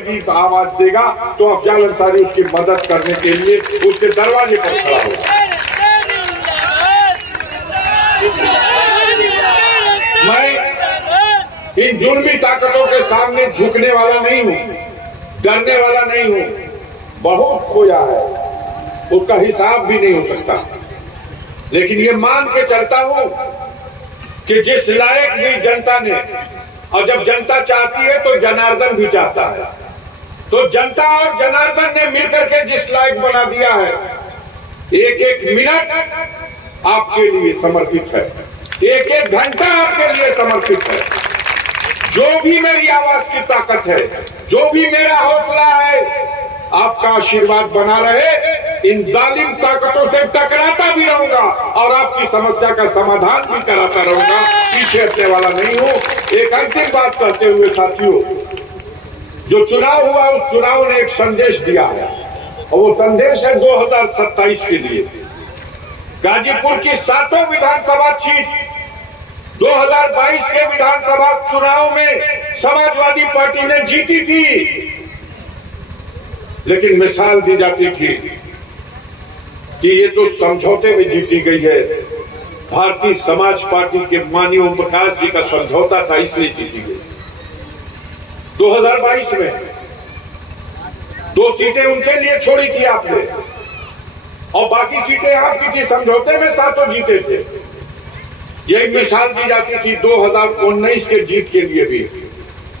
तकलीफ आवाज देगा तो अफजाल अंसारी उसकी मदद करने के लिए उसके दरवाजे पर खड़ा होगा। मैं इन जुल्मी ताकतों के सामने झुकने वाला नहीं हूं, डरने वाला नहीं हूं। बहुत खोया है, उसका हिसाब भी नहीं हो सकता, लेकिन ये मान के चलता हूं कि जिस लायक भी जनता ने, और जब जनता चाहती है तो जनार्दन भी चाहता है, तो जनता और जनार्दन ने मिलकर के जिस लायक बना दिया है, एक एक मिनट आपके लिए समर्पित है, एक एक घंटा आपके लिए समर्पित है। जो भी मेरी आवाज की ताकत है, जो भी मेरा हौसला है, आपका आशीर्वाद बना रहे। इन जालिम ताकतों से टकराता भी रहूंगा और आपकी समस्या का समाधान भी कराता रहूंगा, पीछे हटने वाला नहीं हूं। एक अंतिम बात करते हुए साथियों, जो चुनाव हुआ उस चुनाव ने एक संदेश दिया है, और वो संदेश है 2027 के लिए। गाजीपुर की 7 विधानसभा सीट 2022 के विधानसभा चुनाव में समाजवादी पार्टी ने जीती थी, लेकिन मिसाल दी जाती थी कि ये तो समझौते में जीती गई है। भारतीय समाज पार्टी के माननीय ओम प्रकाश जी का समझौता था, इसलिए जीती गई। 2022 में 2 सीटें उनके लिए छोड़ी थी आपने, और बाकी सीटें आपकी थी। समझौते में 7 जीते थे। यही मिसाल दी जाती थी 2019 के जीत के लिए भी,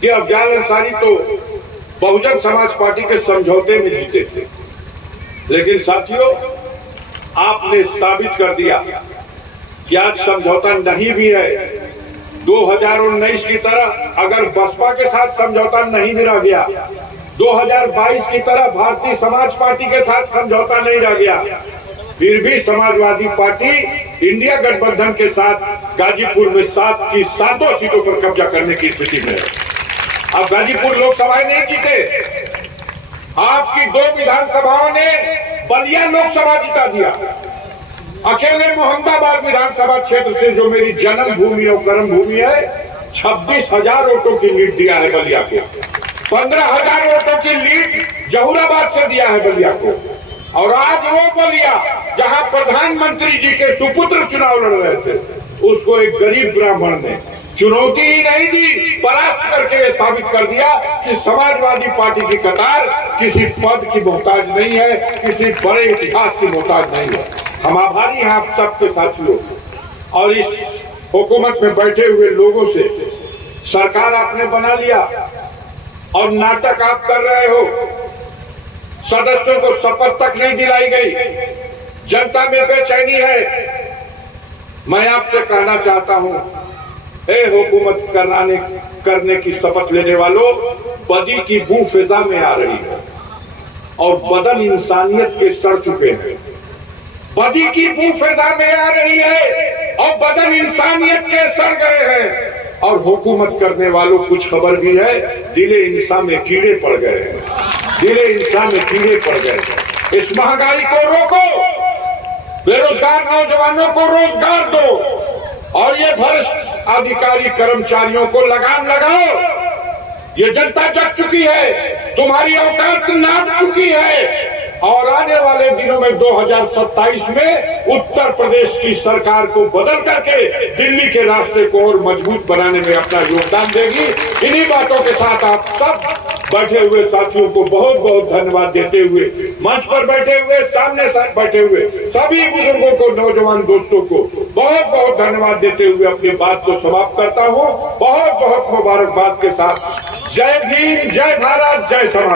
कि अफजाल अंसारी तो बहुजन समाज पार्टी के समझौते में जीते थे। लेकिन साथियों, आपने साबित कर दिया कि आज समझौता नहीं भी है। 2019 की तरह अगर बसपा के साथ समझौता नहीं भी रह गया, 2022 की तरह भारतीय समाज पार्टी के साथ समझौता नहीं रह गया, फिर भी समाजवादी पार्टी इंडिया गठबंधन के साथ गाजीपुर में 7 की 7 सीटों पर कब्जा करने की स्थिति में है। अब गाजीपुर लोकसभा नहीं जीते, आपकी 2 विधानसभाओं ने बलिया लोकसभा जिता दिया। अकेले मोहम्मदाबाद विधानसभा क्षेत्र से, जो मेरी जन्म भूमि और कर्म भूमि है, 26,000 वोटों की लीड दिया है बलिया को। 15,000 वोटों की लीड जहूराबाद से दिया है बलिया को। और आज वो बलिया जहां प्रधानमंत्री जी के सुपुत्र चुनाव लड़ रहे थे, उसको एक गरीब ब्राह्मण ने चुनौती ही नहीं दी, परास्त करके ये साबित कर दिया कि समाजवादी पार्टी की कतार किसी पद की मोहताज नहीं है, किसी बड़े इतिहास की मोहताज नहीं है। हम आभारी हैं आप सबके साथियों, और इस हुकूमत में बैठे हुए लोगों से। सरकार आपने बना लिया और नाटक आप कर रहे हो। सदस्यों को शपथ तक नहीं दिलाई गई, जनता में बेचैनी है। मैं आपसे कहना चाहता हूं, हुकूमत करने की शपथ लेने वालों, बदी की बू फिजा में आ रही है और बदन इंसानियत के सड़ चुके हैं। बदी की बू फिजा में आ रही है और बदन इंसानियत के सड़ गए हैं। और हुकूमत करने वालों, कुछ खबर भी है, दिले इंसान में कीड़े पड़ गए हैं, दिले इंसान में कीड़े पड़ गए। इस महंगाई को रोको, बेरोजगार नौजवानों को रोजगार दो, और ये भ्रष्ट अधिकारी कर्मचारियों को लगाम लगाओ। ये जनता जग चुकी है, तुम्हारी औकात नाप चुकी है, और आने वाले दिनों में 2027 में उत्तर प्रदेश की सरकार को बदल करके दिल्ली के रास्ते को और मजबूत बनाने में अपना योगदान देगी। इन्हीं बातों के साथ आप सब बैठे हुए साथियों को बहुत बहुत धन्यवाद देते हुए, मंच पर बैठे हुए, सामने साथ बैठे हुए सभी बुजुर्गों को, नौजवान दोस्तों को बहुत बहुत धन्यवाद देते हुए अपनी बात को समाप्त करता हूँ। बहुत बहुत मुबारकबाद के साथ। जय भीम, जय भारत, जय समाज।